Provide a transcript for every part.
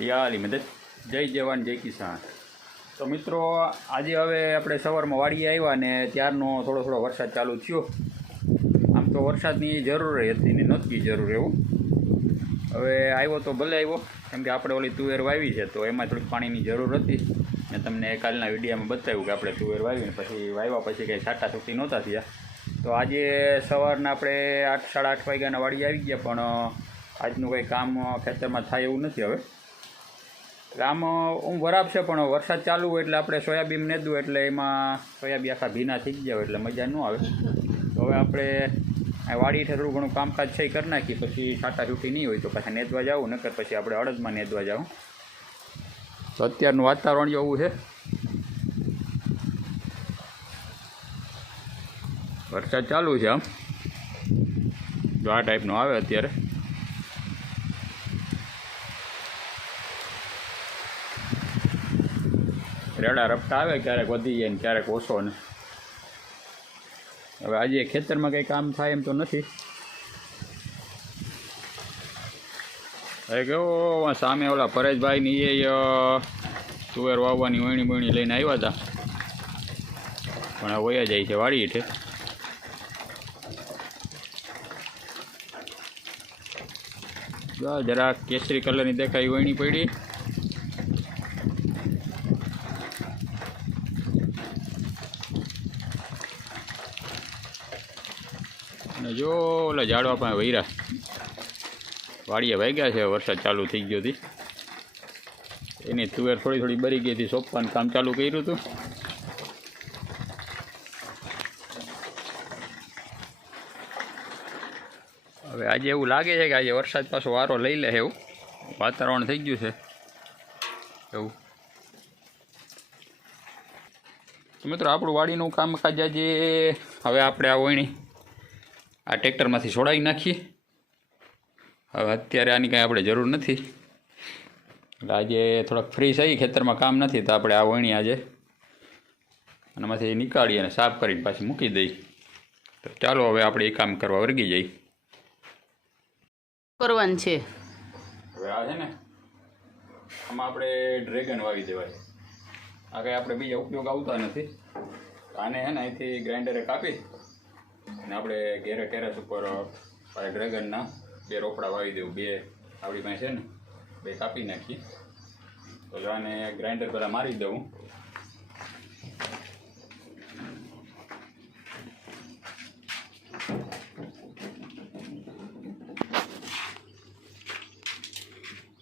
યાલી મદદ. જય જવાન, જય કિસાન. તો મિત્રો, આજે હવે આપણે સવારમાં વાડીએ આવ્યા ને ત્યારનો થોડો થોડો વરસાદ ચાલુ થયો. આમ તો વરસાદની જરૂર હતી ને નહોતી જરૂર એવું. હવે આવ્યો તો ભલે આવ્યો, કેમ કે આપણે ઓલી તુવેર વાવી છે, તો એમાં થોડીક પાણીની જરૂર હતી. ને તમને કાલના વિડીયામાં બતાવ્યું કે આપણે તુવેર વાવીને પછી વાવ્યા પછી કંઈ છાંટા છૂટી નહોતા થયા. તો આજે સવારના આપણે આઠ, સાડા આઠ વાગ્યાના વાડી આવી ગયા, પણ આજનું કંઈ કામ ખેતરમાં થાય એવું નથી હવે. આમ હું ખરાબ છે, પણ વરસાદ ચાલુ હોય એટલે આપણે સોયાબીન ને દઉં, એટલે એમાં સોયાબી આખા ભીના થઈ ગયા હોય એટલે મજા ન આવે. તો હવે આપણે વાડી થોડું ઘણું કામકાજ છે એ કરી નાખી પછી છાટા છૂટી નહીં હોય તો પાછા નેદવા જાવું નકર પછી આપણે અડદમાં નેદવા જાવું તો અત્યારનું વાતાવરણ જેવું છે. વરસાદ ચાલુ છે આમ. જો આ ટાઈપનો આવે અત્યારે. રેડા રપટા આવે, ક્યારેક વધી જાય ને ક્યારેક ઓછો ને. હવે આજે ખેતરમાં કંઈ કામ થાય એમ તો નથી. હવે કેવો સામે ઓલા પરેશભાઈની એ તુવેર વાવવાની વણી બણી લઈને આવ્યા હતા પણ આ વયા જાય છે વાડી હેઠે. જરા કેસરી કલરની દેખાય વણી પડી. અને જો, ઓલા ઝાડવા પણ વૈરા. વાડીએ વાગ્યા છે, વરસાદ ચાલુ થઈ ગયો હતી એની તુવેર થોડી થોડી બરી ગઈ હતી, સોંપવાનું કામ ચાલુ કર્યું હતું. હવે આજે એવું લાગે છે કે આજે વરસાદ પાછો વારો લઈ લે એવું. વાતાવરણ થઈ ગયું છે. એવું. તો મિત્રો, આપણું વાડીનું કામકાજ આજે, હવે આપણે આ વણી આ ટ્રેક્ટરમાંથી છોડાવી નાખીએ. હવે અત્યારે આની કાંઈ આપણે જરૂર નથી. એટલે આજે થોડાક ફ્રી થઈ ખેતરમાં કામ નથી તો આપણે આ વણી આજે અને માંથી નીકાળી અને સાફ કરીને પાછી મૂકી દઈ તો ચાલો હવે આપણે એ કામ કરવા વર્ગી જઈ કરવાનું છે. હવે આ છે ને આમાં આપણે ડ્રેગન વાવી દેવાય. આ કંઈ આપણે બીજા ઉપયોગ આવતા નથી. આને છે ને અહીંથી ગ્રાઇન્ડરે કાપી અને આપણે ઘેરે ટેરેસ ઉપર ડ્રેગનના બે રોપડા વાવી દેવું, બે આપણી પાસે છે ને, બે કાપી નાખી. તો આને ગ્રાઇન્ડર પહેલાં મારી દઉં.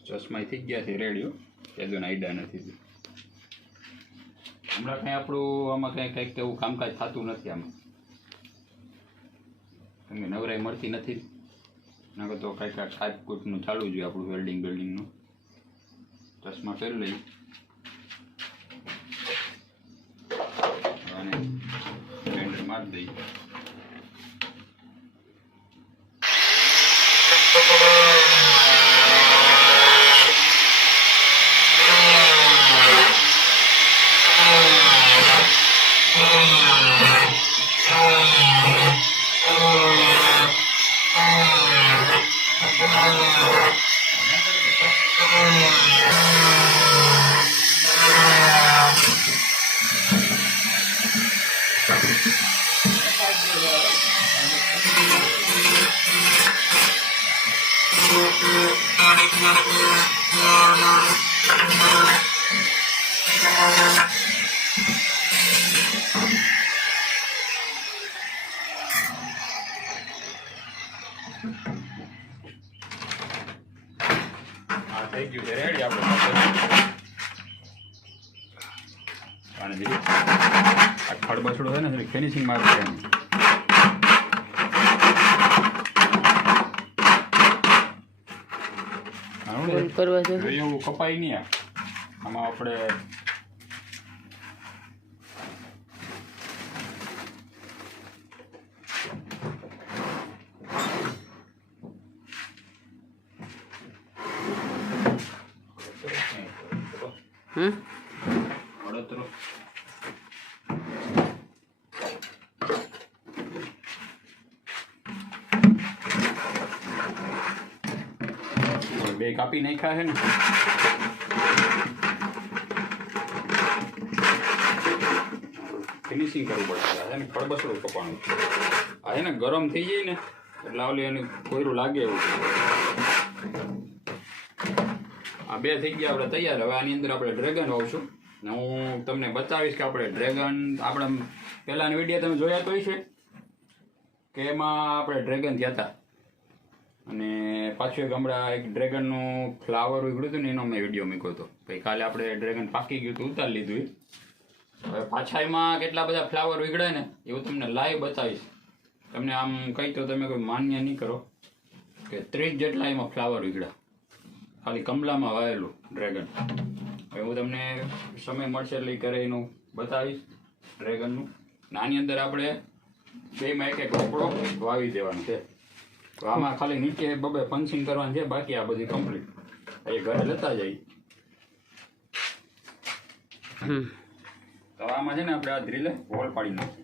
ચશ્મા થઈ ગયા છે રેડિયો એદોન આઈડા નથી હમણાં કંઈ આપણું આમાં કંઈ કંઈક એવું કામકાજ થતું નથી આમાં. કે નવરાઈ મળતી નથી. નકર તો કાંઈક આ સાત કૂટનું ચાલુ જોઈએ આપણું વેલ્ડિંગ બિલ્ડિંગનું ચશ્મા પહેરી લઈ અને ગ્રાઇન્ડર મારી દઈ આ થઈ ગયું છે રેડી આપણે અને બીજું આ ખડબસડો હોય ને ફિનિશિંગ મારવું છે કરવા છે? કપાય નહીં આમાં આપણે હમ વડોતરો બે બે કાપી નાખ્યા છે ને ફિનિશિંગ કરવું પડે આ છે. ને ખડબસડું કપાણું છે. આ છે ને ગરમ થઈ જાય ને, એટલે ઓલી એનું કોયરું લાગે એવું. છે. આ બે થઈ ગયા, આપણે તૈયાર. હવે આની અંદર આપણે ડ્રેગન વાવશું હું તમને બતાવીશ કે આપણે ડ્રેગન આપણે પહેલાંની વીડિયો તમે જોયા તો છે કે એમાં આપણે ડ્રેગન થયા હતા. અને પાછું એક હમણાં એક ડ્રેગનનું ફ્લાવર ઉગડ્યું હતું ને, એનો મેં વીડિયો મૂક્યો હતો. ભાઈ, કાલે આપણે ડ્રેગન પાકી ગયું હતું, ઉતારી લીધું હવે પાછા એમાં કેટલા બધા ફ્લાવર ઉગડ્યા ને એવું તમને લાઈવ બતાવીશ. તમને આમ કહી તો તમે કોઈ માન્ય નહીં કરો કે ત્રીસ જેટલા એમાં ફ્લાવર ઉગડ્યા. ખાલી કમલામાં વાયેલું ડ્રેગન હવે હું તમને સમય મળશે એટલે ઘરે એનું બતાવીશ ડ્રેગનનું નાની અંદર આપણે બેમાં એક એક કપડો વાવી દેવાનો છે. તો આમાં ખાલી નીચે બબે પંચિંગ કરવાનું છે બાકી આ બધી કમ્પ્લીટ એ ઘરે લેતા જઈ હમ. તો આમાં છે ને આપણે આ ધ્રીલે હોલ પાડી નાખીએ.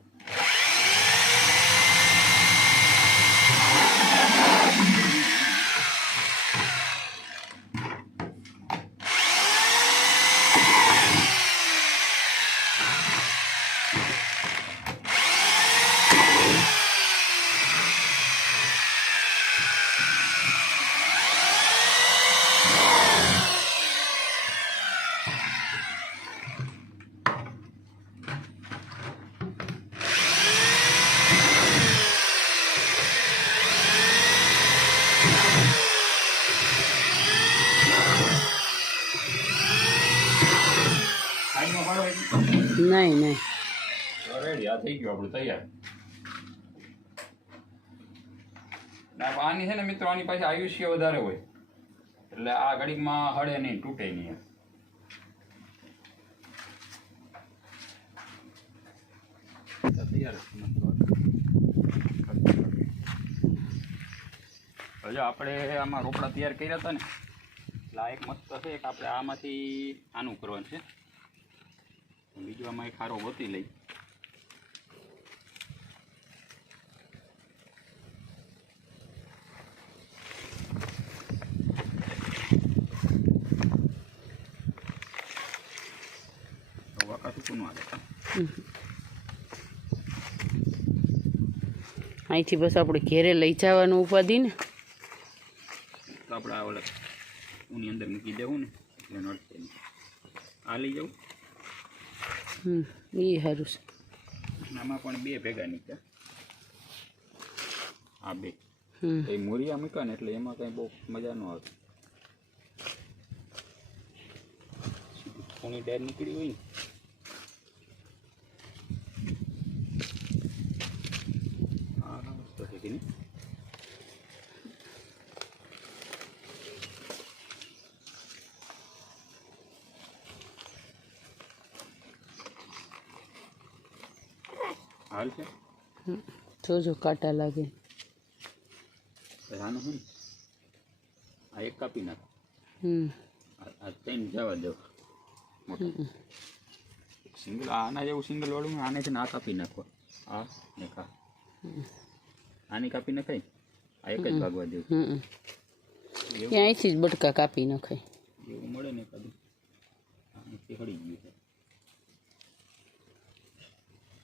નહીં નહીં રેડી થઈ ગયું આપણું તૈયાર આની છે ને મિત્રો, આની પાસે આયુષ્ય વધારે હોય એટલે આ ઘડીકમાં હળે નહીં, તૂટે નહીં એમ. તૈયાર જ છે, મિત્રો. તો જો આપણે આમાં રોપડા તૈયાર કર્યા હતા ને, એટલે આ એક મસ્ત છે કે આપણે આમાંથી આનું કરવાનું છે બીજું આમાં એક ખારો ગોતી લઈ. અહીંથી બસ આપણે ઘેરે લઈ જવાનું ઉપાધિ ને. આપણે આ ઓલા ઉની અંદર મૂકી દેવું ને એટલે નડશે આ લઈ જાઉં? હમ એ સારું છે. આમાં પણ બે ભેગા નીકળ્યા. આ બે. હમ. એ મૂરિયા મૂક્યા ને એટલે એમાં કંઈ બહુ મજા ન આવે ખૂણી ડાયર નીકળી હોય ને આ મસ્ત છે કે નહીં હાલ છે હમ. જોજો કાંટા લાગે પછી આનું શું આ એક કાપી નાખો હમ આ આ ત્રણ જવા દો મોટું સિંગલ આના જેવું સિંગલ વાળું ને આને છે ને આ કાપી નાખો આ ને ખા આની કાપી નખાય આ એક જ ભાગવા દેવું હમ એવું એ અહીંથી જ બટકા કાપી નખાય એવું મળે ને કાદું આનાથી હળી ગયું છે આ ઝીણું છે મેં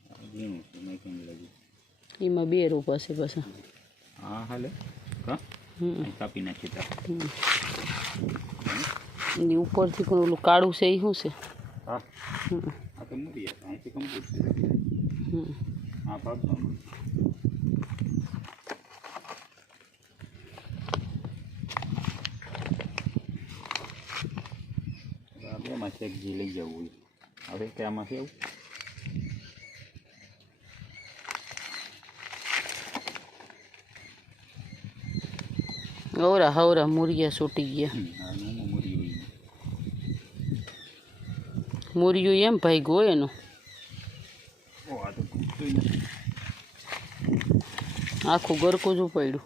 કેમ લાગ્યું એમાં બે રૂપ હશે પાછા. હા હાલે. કાપી નાખી તા. ઉપરથી પણ ઓલું કાળું છે એ શું છે? હા. આ તો મૂકી અહીંથી કમ્પ્લીટ છે હા આ ભાગમાં આ બેમાં છે લઈ જવું હવે કે આમાં કેવું? હવરા હવરા મુરિયા છૂટી ગયા. મુરિયું એમ ભાઈ હોય એનું. આખું ગરકું જ પડ્યું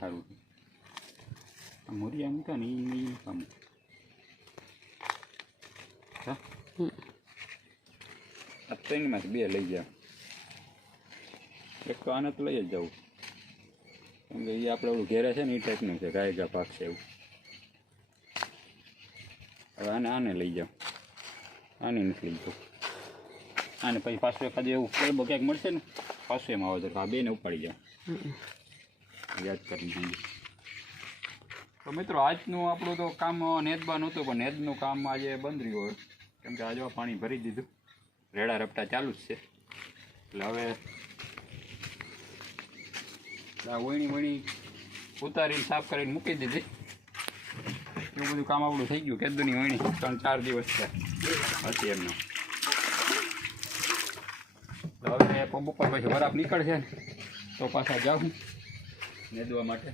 સારું છે આ મૂરી આમ મૂકા ને એ કામ હા? ત્રણમાંથી બે લઈ ગયા. એક તો આને તો લઈ જ જવું કેમ કે એ આપણે ઓલું ઘેરે છે ને એ ટાઈપનું છે ગાય ગા પાક છે એવું. હવે આને આને લઈ જાઉં. આને નથી લઈ જાઉં. આને પછી પાછું એખાદું એવું કેળબો ક્યાંક મળશે ને પાછું એમાં આવે તો આ બેને ઉપાડી જાઉં. યાદ કરી દઈએ. તો મિત્રો આજનું આપણું તો કામ નેદબાનું હતું પણ નેદનું કામ આજે બંધ રહ્યું હોય કેમ કે આજે પાણી ભરી દીધું. રેડા રપટા ચાલુ જ છે. એટલે હવે આ વણી વણી ઉતારીને સાફ કરીને મૂકી દીધી. એવું બધું કામ આપણું થઈ ગયું. કેદુની વણી ત્રણ ચાર દિવસ છે. હતી તો હવે બપોર પછી વરાપ નીકળશે ને, તો પાછા જાઉં નેદવા માટે.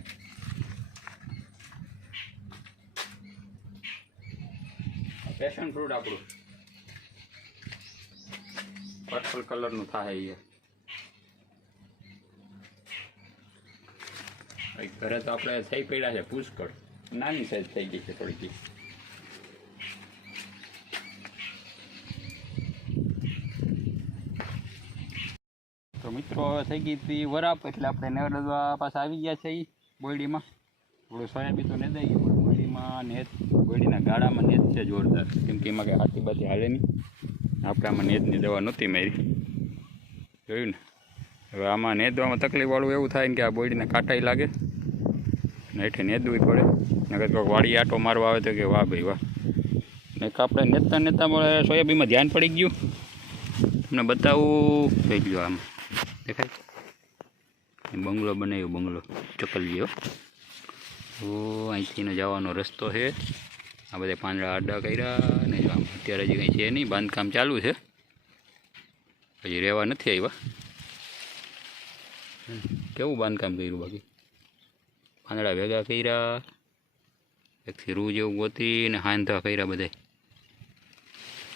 પેશન ફ્રૂટ આપણું. પર્પલ કલરનું થાય એ ઘરે તો આપણે થઈ પડ્યા છે, પુષ્કળ. નાની સાઈઝ થઈ ગઈ છે થોડીક તો મિત્રો, હવે થઈ ગઈ હતી વરાપ, એટલે આપણે નેવડવા પાસે આવી ગયા છે એ બોયડીમાં થોડું સોયાબીન તો ને દઈ ગયું, પણ બોયડીમાં નેત બોયડીના ગાળામાં નેત છે જોરદાર. કેમ કે એમાં કંઈ હાથી બાથી હાલે નહીં. આપણે આમાં નેતની દવા નહોતી મારી. જોયું ને? હવે આમાં નેદવામાં તકલીફવાળું એવું થાય ને કે આ બોડીને કાંટાઈ લાગે. ને હેઠે નેદવી પડે. નકર કોઈ વાડી આટો મારવા આવે તો કે વાહ ભાઈ વાહ. ને આપણે નેતા નેતા મળે, સોયાબીનમાં ધ્યાન પડી ગયું. તમને બતાવું, થઈ ગયું આમ. દેખાય? બંગલો બનાવ્યો, બંગલો. ચકલીઓ. તો અહીંથીનો જવાનો રસ્તો છે. આ બધા પાંદડા આડા કર્યા અને આમ અત્યારે હજી કંઈ છે નહીં, બાંધકામ ચાલુ છે. હજી રહેવા નથી આવ્યા. કેવું બાંધકામ કર્યું બાકી? પાંદડા ભેગા કર્યા એકથી રૂ જેવું ગોતી ને હાંધા કર્યા બધાય.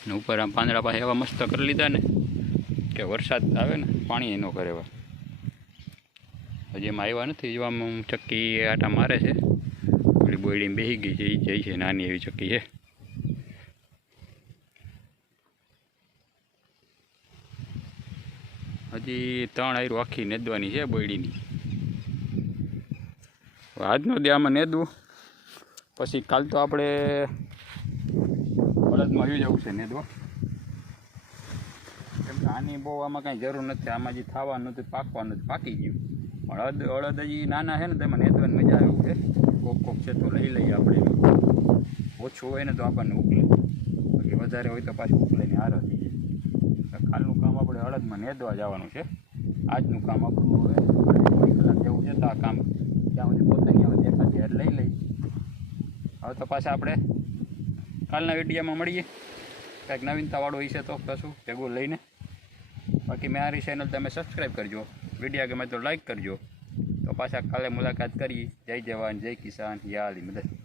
ને ઉપર આમ પાંદડા પાસે એવા મસ્ત કરી લીધા ને કે વરસાદ આવે ને, પાણી એનો કરે એવા. હજી એમાં આવ્યા નથી, જો આમ ચક્કી આટા મારે છે. ઓલી બોયડીમાં બેસી ગઈ છે એ જઈ છે, નાની એવી ચક્કી છે. હજી ત્રણ આયરું આખી નેદવાની છે બોયડીની. આજનો દે આમાં નેદવું. પછી કાલ તો આપણે બળદમાં આવી જવું છે નેદવા. કેમ કે આની બહુ આમાં કાંઈ જરૂર નથી, આમાં જે થવાનું નથી, પાકવાનું પાકી ગયું. પણ અડદ અડદ હજી નાના છે ને તેમાં નેદવાની મજા આવે છે. કોક કોક છે તો લઈ લઈએ આપણે. ઓછું હોય ને તો આપણને ઉકલે. બાકી વધારે હોય તો પાછું ઉકલીને હાર થઈ જાય કાલનું આપણે અડદમાં નેદવા જવાનું છે. આજનું કામ આપણું હવે જેવું છે. તો આ કામ ત્યાં સુધી પોતે ત્યાં દેખાતી એટલે લઈ લઈ. હવે તો પાછા આપણે કાલના વિડીયોમાં મળીએ. કંઈક નવીનતાવાળો હશે તો કશું ભેગું લઈને. બાકી મારી ચેનલ તમે સબસ્ક્રાઈબ કરજો. વીડિયો ગમે તો લાઈક કરજો. તો પાછા કાલે મુલાકાત કરી જય જવાન, જય કિસાન. યા મદદ.